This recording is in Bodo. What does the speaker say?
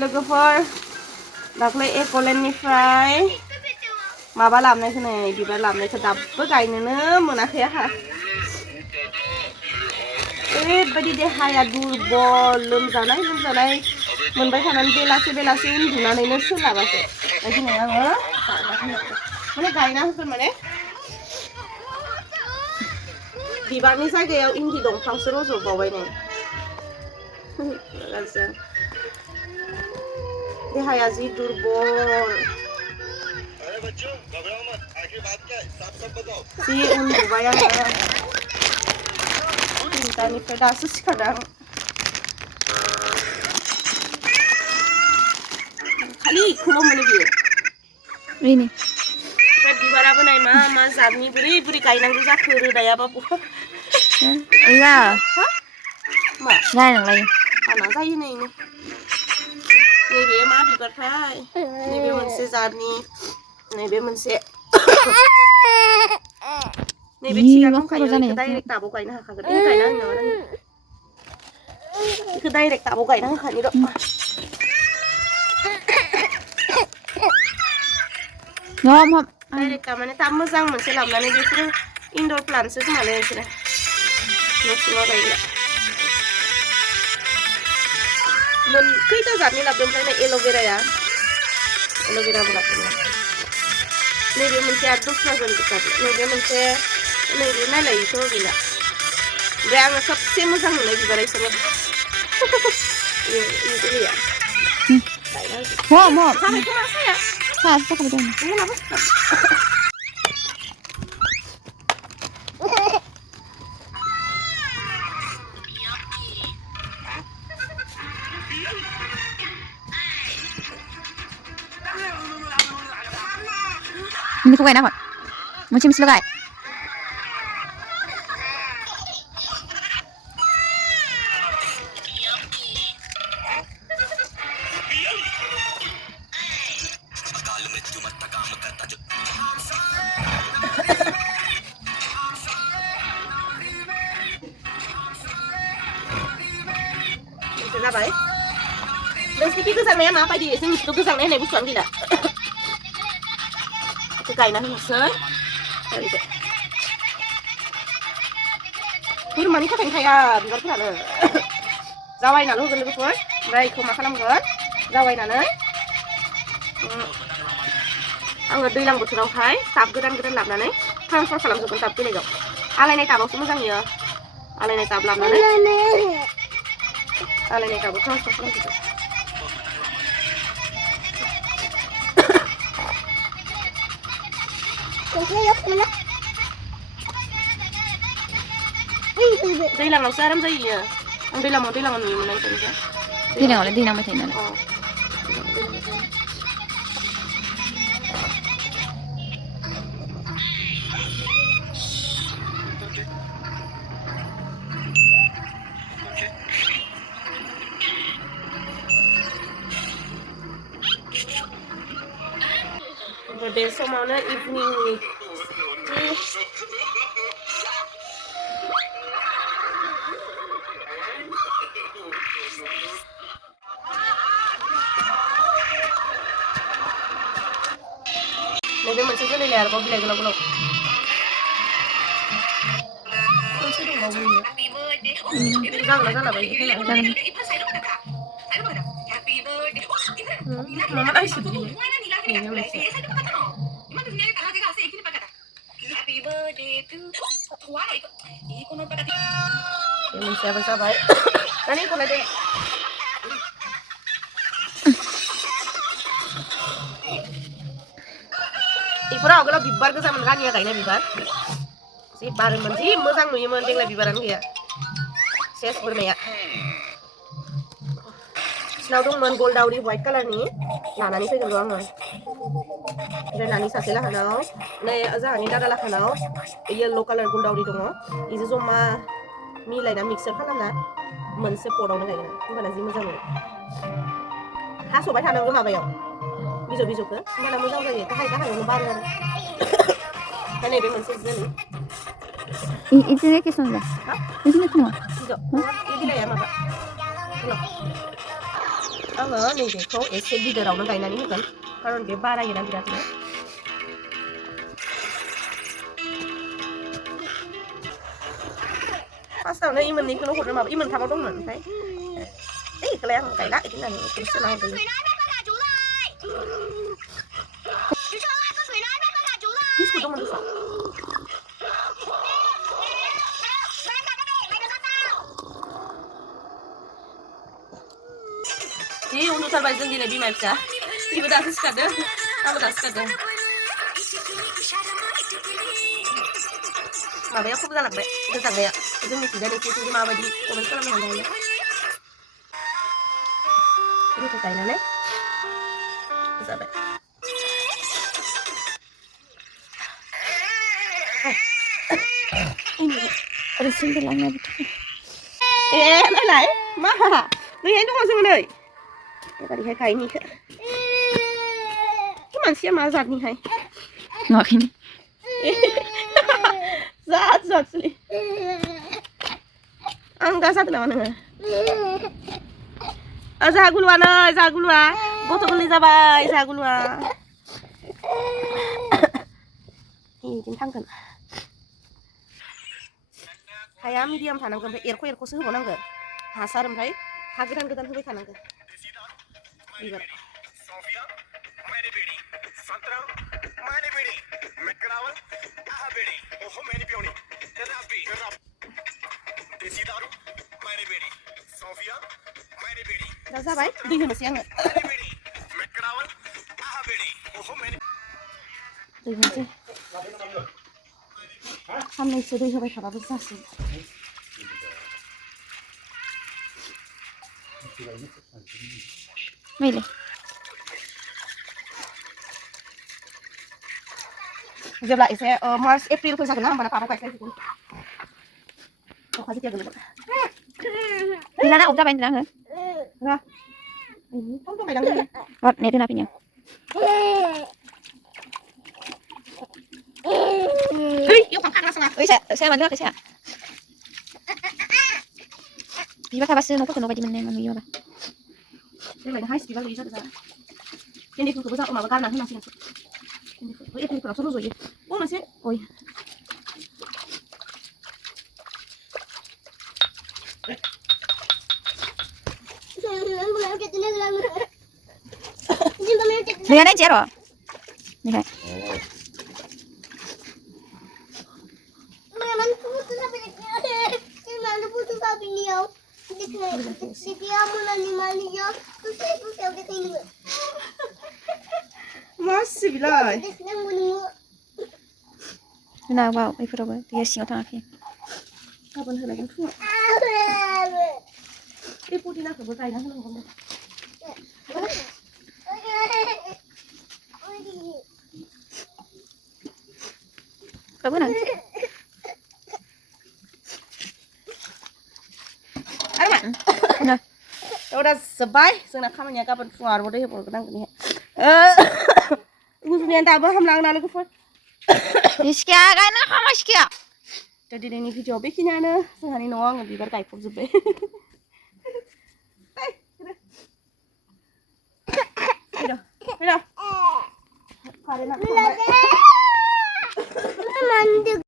लोगोफोर दाख्लै एक'लेन्डनिफ्राय माबा लाबोनायखौ नै बिबार लाबोनायखौ दाबो गायनोनो मोनाखै आंहा ओरैबायदि देहाया दुरबल लोमजानाय मोनबाय थानानै बेलासे उन्दुनानैनो सोलाबासै ओमफ्राय आङो माने गायना होगोन माने बिबारनि जायगायाव इन्दि दंफांसो रज'बावबाय नै देहाया जि दुरबल जि उन्दुबाय आङो तिनटानिफ्राय दासो सिखारदों आं खालि इखौल' मोनो बियो बेनो ओमफ्राय बिबाराबो नाय मा जातनि बोरै गायनांगौ जाखो रोदायाबा बहा ओइया मा जायनांलायो आंना जायो नैनो नैबे मा बिबारथाय नैबे मोनसे जातनि नैबे मोनसे नैबे थिगानो मा खर' दंखायो जानाय बेखौ डाइरेक्ट टाबाव गायनो हाखागोन बेखौ गायना होनो नामा बेखौ डाइरेक्ट टाबाव गायना होखानि र' डाइरेक्ट माने टाब मोजां मोनसे लाबोनानै बेफोरो इनडर प्लान्टसो खोमालै बिसोरो न' सिङाव गायग्रा खैथा जातनि लाबोदों ओमफ्राय एल'भेराया एल'भेराबो लाबोदों नैबे मोनसे आरो दस्रा नैबे मोनसे नैबे नायलाय बेथ' गैला ओमफ्राय आङो सबसे मोजां मोननाय बिबारा इसोरो बेबो गैया जाबाय खोमा साया Ini kau gain apa? Macam selesai. जाबाय नोंसिनि गोजांनाया माबायदि जोंनिथ' गोजांनाय होननाय बुस्थुआनो गैला बेखौ गायना होनोसै ओरैजाय बोरमानि थाखायनो थाया बिबारफोरानो जावायनाल' होगोन लोगोफोर ओमफ्राय बेखौ मा खालामगोन जावायनानै आङो दैज्लां बोथोरावहाय टाब गोदान लाबोनानै ट्रान्सफार खालामजोबगोन टाब बेलेगाव आलायनाय टाबावसो मोजां नुयो आलायनाय टाब लाबोनानै आलायनाय टाबाव ट्रान्सफार खालामजोबगोन दैज्लाङावसो आराम जायो आं दैज्लाङाव नुयोमोन आं दैज्लाङावलाय दै नांबाय थायो नालाय बे समावनो इभिनिंनि नैबे मोनसे जोलैलाय आरोबाव बिलाइ गोलाव खनसे दंबावो जाला बायदि मामा आइसो नैबे मोनसे मोनसेयाबो जाबाय नानिखौलाय दे बेफोराव आगोलाव बिबार गोजामोन रानिया गायनाय बिबार जि बारोमोन जि मोजां नुयोमोन देग्लाय बिबारानो गैया सेस बोरमाया बिसिनाव दंमोन गलदावरि व्हाइट कालारनि लानानै फैगोन र' आङो ओमफ्राय नानि सासे लाहानाव नै जोंहानि दादा लाहानाव येल्ल' कालार गलदावरि दङ बेजों जमा मिलायना मिक्सार खालामना मोनसे पटआवनो गायगोन होमबाना जि मोजां नुयो हास'बाय थानांगौ माबायाव बिजौखौ होमबाना मोजां जायो गाहायावनो बारो आरो दा नैबे मोनसे जोलै Ini kisah dah. Ini kenapa? बिलाइआ माबा आङो नैबेखौ एसे गिदिरावनो गायनानै होगोन खारन बे बारायोना बिरादनो फार्स्टआवनो इमोननैखौनो हरनो माबा इमोनथामाव दंमोन ओमफ्राय इखौलाय आं गायला बिदि होननानै इखौनो सोना हरदों बिस्कुट दंमोन बिस्कुट जि उन्दुथारबाय जों दिनै बिमा फिसा बिबो दासो सिखारदों आंबो दासो सिखारदों माबाया खम जालांबाय गोजांनाया जोंनिथिंजाय नोंसिनिथिंजाय माबायदि कमेन्ट खालामनो हागोन बेखौ गायनानै जाबाय रोसिं गलांनाय ए नायलाय मा नैहाय दङ जोङो नै एबारैहाय गायनिखौ मानसिया मा जादनिहाय नुवाखैनो जाथुलि आं दा जादों नामा नोङो जाहा गुलुआ नै जाहा गुलुआ गथ' गोरलै जाबाय जाहा गुलुआ बिदिनो थांगोन हाया मिडियाम थानांगौ ओमफ्राय एरख'सो होबावनांगौ हासार ओमफ्राय हा गोदान गोदान होबाय थानांगौ बिबार दा जाबाय दै होनोसै आङो दै होनोसै साननैसो दै होबाय थाबाबो जासिगोन Mili. जेब्ला एसे मार्च एप्रिलफोर जागोन ना होमबाना पापा गायस्लायजोबगोन अखा जेथिया गोलैगोन Bila nak ubah benda ना phone दंबायदां Wat, ni tu nak punya. दै इयाव खांखाग्रा सङा Oi, saya mana ke saya? Biba ka basu no ko no badi men men biba. देग्लायनो हाइस बिबार गैयै जादों जा केन्डिफोरखौबो जा माबा गारना होनांसिगोन केन्डिफोरखौ एप्रिलफोरावसो रज'यो अ मोनसे Oi. Ni ada jero. Ni hai. masih bilai Nah, wow, ifotoba. Dia singo tangakin. गाबोन होलायगोन फुङाव बे पुदिनाखौबो गायना होनांगौ Kamu nang? Nah, udah sebay जोंना खामानिया गाबोन फुङाव आरोबाव दै होबावनांगोन गुजुनाया दाबो हामलांनानै गुफुर Iskia kan kamu iskia. दा दिनैनि भिडिअ बेखिनियानो जोंहानि न'आव आङो बिबार गायफबजोब्बाय फैद'